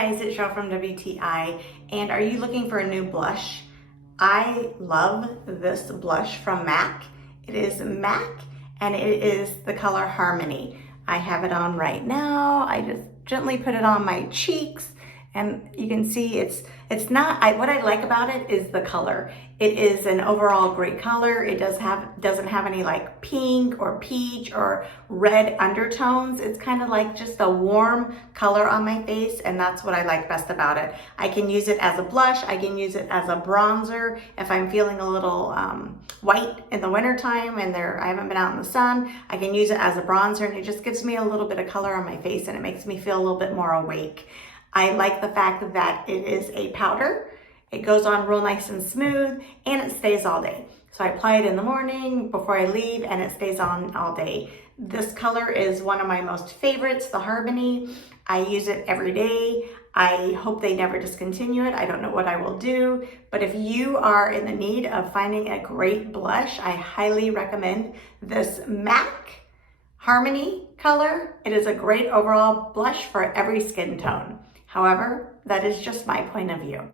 guys, it's Cheryl from WTI, and are you looking for a new blush? I love this blush from MAC. It is MAC and it is the color Harmony. I have it on right now. I just gently put it on my cheeks and you can see it's not, what I like about it is the color. It is an overall great color. It doesn't have any like pink or peach or red undertones. It's kind of like just a warm color on my face, and that's what I like best about it. I can use it as a blush. I can use it as a bronzer if I'm feeling a little white in the wintertime and I haven't been out in the sun. I can use it as a bronzer, and it just gives me a little bit of color on my face, and it makes me feel a little bit more awake. I like the fact that it is a powder. It goes on real nice and smooth, and it stays all day. So I apply it in the morning before I leave, and it stays on all day. This color is one of my most favorites, the Harmony. I use it every day. I hope they never discontinue it. I don't know what I will do, but if you are in the need of finding a great blush, I highly recommend this MAC Harmony color. It is a great overall blush for every skin tone. However, that is just my point of view.